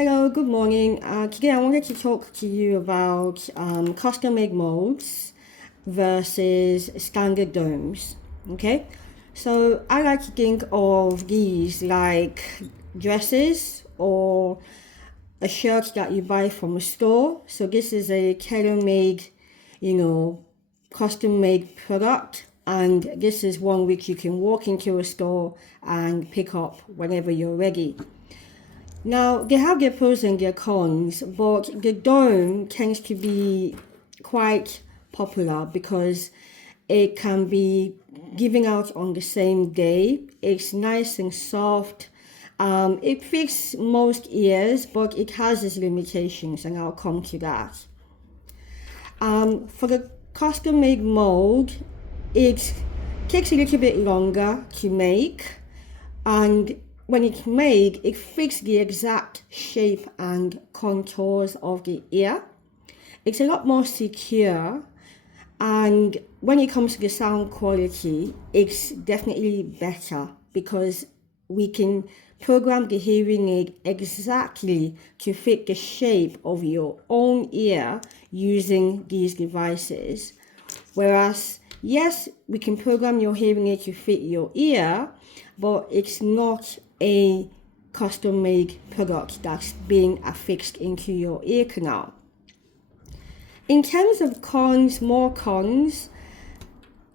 Hello, good morning. Today I wanted to talk to you about custom-made molds versus standard domes. Okay, so I like to think of these like dresses or a shirt that you buy from a store. So this is a tailor-made, custom-made product, and this is one which you can walk into a store and pick up whenever you're ready. Now, they have their pros and their cons, but the dome tends to be quite popular because it can be given out on the same day. It's nice and soft. It fits most ears, but it has its limitations, and I'll come to that. For the custom-made mold, it takes a little bit longer to make, and when it's made, it fits the exact shape and contours of the ear. It's a lot more secure, and when it comes to the sound quality, it's definitely better because we can program the hearing aid exactly to fit the shape of your own ear using these devices. Whereas, yes, we can program your hearing aid to fit your ear, but it's not a custom-made product that's being affixed into your ear canal. In terms of cons, more cons,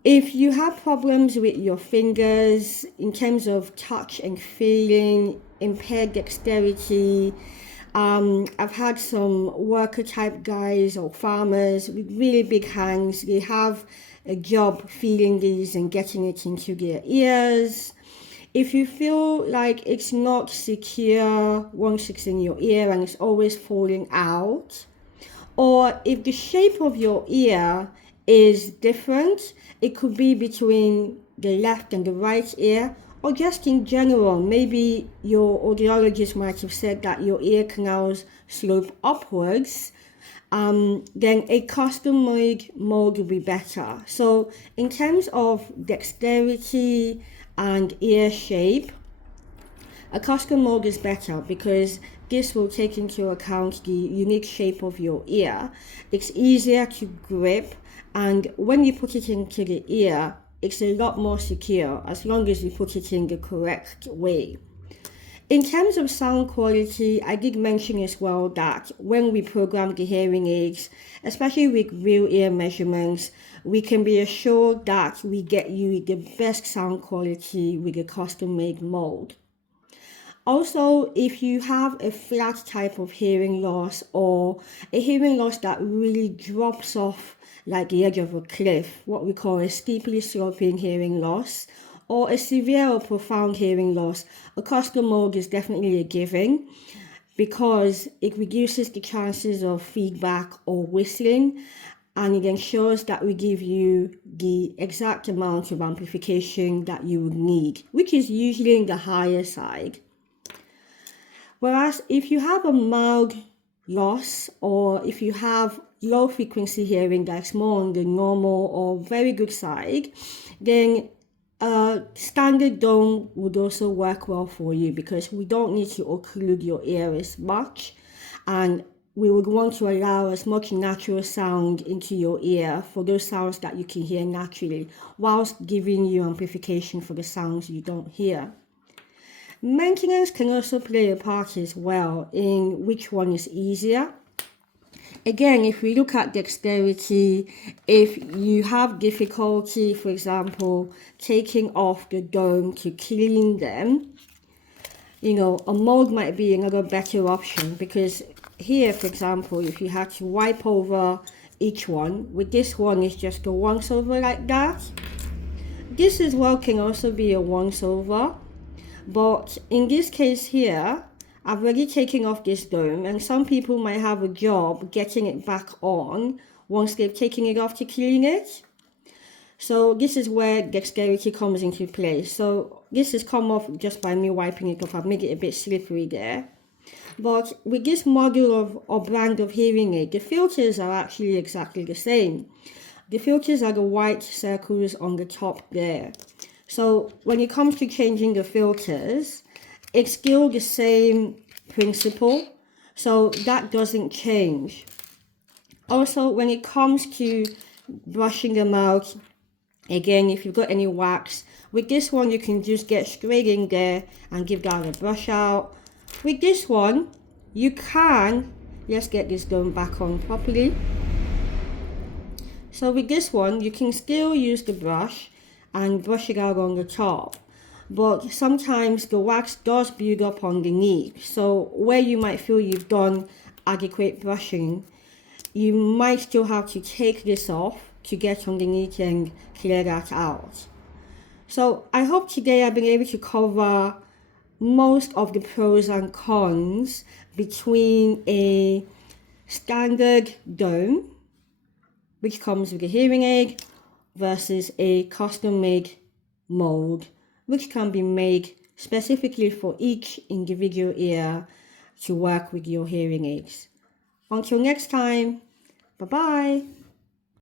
if you have problems with your fingers in terms of touch and feeling, impaired dexterity, I've had some worker type guys or farmers with really big hands. They have a job feeling these and getting it into their ears. If you feel like it's not secure once it's in your ear and it's always falling out, or if the shape of your ear is different, it could be between the left and the right ear, or just in general, maybe your audiologist might have said that your ear canals slope upwards, then a custom-made mold will be better. So in terms of dexterity and ear shape, a custom mold is better because this will take into account the unique shape of your ear. It's easier to grip, and when you put it into the ear, it's a lot more secure as long as you put it in the correct way. In terms of sound quality, I did mention as well that when we program the hearing aids, especially with real ear measurements, we can be assured that we get you the best sound quality with a custom-made mold. Also, if you have a flat type of hearing loss or a hearing loss that really drops off like the edge of a cliff, what we call a steeply sloping hearing loss, or a severe or profound hearing loss, a custom mold is definitely a given because it reduces the chances of feedback or whistling, and it ensures that we give you the exact amount of amplification that you would need, which is usually in the higher side. Whereas if you have a mild loss, or if you have low frequency hearing that's more on the normal or very good side, then a standard dome would also work well for you because we don't need to occlude your ear as much, and we would want to allow as much natural sound into your ear for those sounds that you can hear naturally, whilst giving you amplification for the sounds you don't hear. Maintenance can also play a part as well in which one is easier. Again, if we look at dexterity, if you have difficulty, for example, taking off the dome to clean them, a mold might be another better option because here, for example, if you had to wipe over each one, with this one it's just a once over like that. This as well can also be a once over. But in this case here, I've already taken off this dome, and some people might have a job getting it back on once they've taken it off to clean it. So this is where dexterity comes into play. So this has come off just by me wiping it off. I've made it a bit slippery there. But with this model of or brand of hearing aid, the filters are actually exactly the same. The filters are the white circles on the top there. So when it comes to changing the filters, it's still the same principle. So that doesn't change. Also, when it comes to brushing them out, again, if you've got any wax, with this one you can just get straight in there and give that a brush out. With this one, you can, let's get this done back on properly. So with this one, you can still use the brush and brush it out on the top. But sometimes the wax does build up underneath. So where you might feel you've done adequate brushing, you might still have to take this off to get underneath and clear that out. So I hope today I've been able to cover most of the pros and cons between a standard dome, which comes with a hearing aid, versus a custom-made mold, which can be made specifically for each individual ear to work with your hearing aids. Until next time, bye-bye.